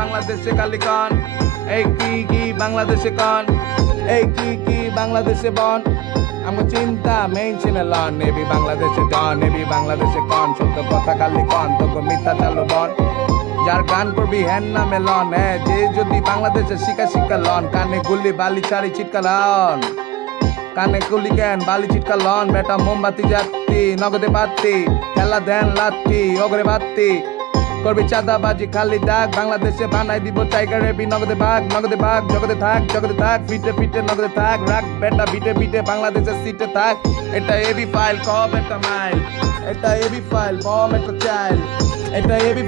বাংলাদেশে কালিকন এই কি বাংলাদেশে কন এই কি বাংলাদেশে বন আমার চিন্তা মেইন ছিনে লন নেবি বাংলাদেশে ডন নেবি বাংলাদেশে কন সত্য কথা কালি কন তোকে মিথ্যা চালু বন যার গান করবি হ্যান নামে লন হ্যাঁ যে যদি বাংলাদেশে শিকা লন কানে গুলি বালি চারি চিটকা লন কানে গুলি কেন বালি চিটকা লন বেটা মোমবাতি যাত্রী নগদে বাত্তি খেলা দেন লাত্তি ওগরে বাত্তি করবি চাঁদাবাজি খালি ডাক বাংলাদেশে বানাই দিব টাইগার রেবি নগদে ভাগ জগতে থাক ফিটে নগদে থাক রাখ বেটা বিটে বাংলাদেশের সিটে থাক এটা এবি ফাইল কম একটা মাইল এটা এবি ফাইল বম একটা চাইল এটা এবি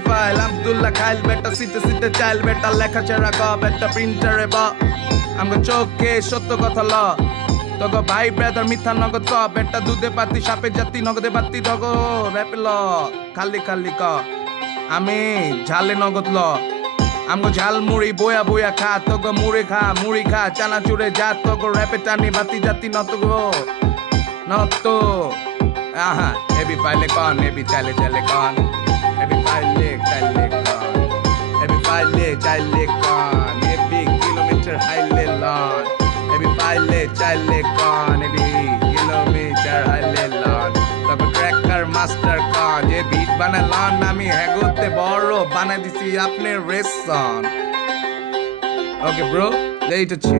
ফাইল আব্দুল্লাহ খাইল বেটা সিটে চাইল বেটা লেখা চেরা গ বেটা প্রিন্টারে বা আমার চোখে সত্য কথা ল তোকে ভাই ব্রাদার মিথ্যা নগদ ক বেটা দুধে পাতি সাপে জাতি নগদে বাতি ডগ র্যাপে ল খালি ক আমি ঝালে নগদ ল আমগো ঝাল মুড়ি বয়া খা তোকে মুড়ি খা চানা চুরে যা তোকে র্যাপে টানি বাতি জাতি নত আহা এবি ফাইলে কন এবি চাইলে কন এবি ফাইলে কন এবি ফাইলে চাইলে কন এবি কিলোমিটার হাইলে লন এবি ফাইলে চাইলে কন এবি কিলোমিটার হাইলে লন তবে ক্র্যাকার মাস্টার কন যে বিট বানালাম আমি হেগোতে বড় বানাই দিছি আপনি রেসন ওকে ব্রো এইটা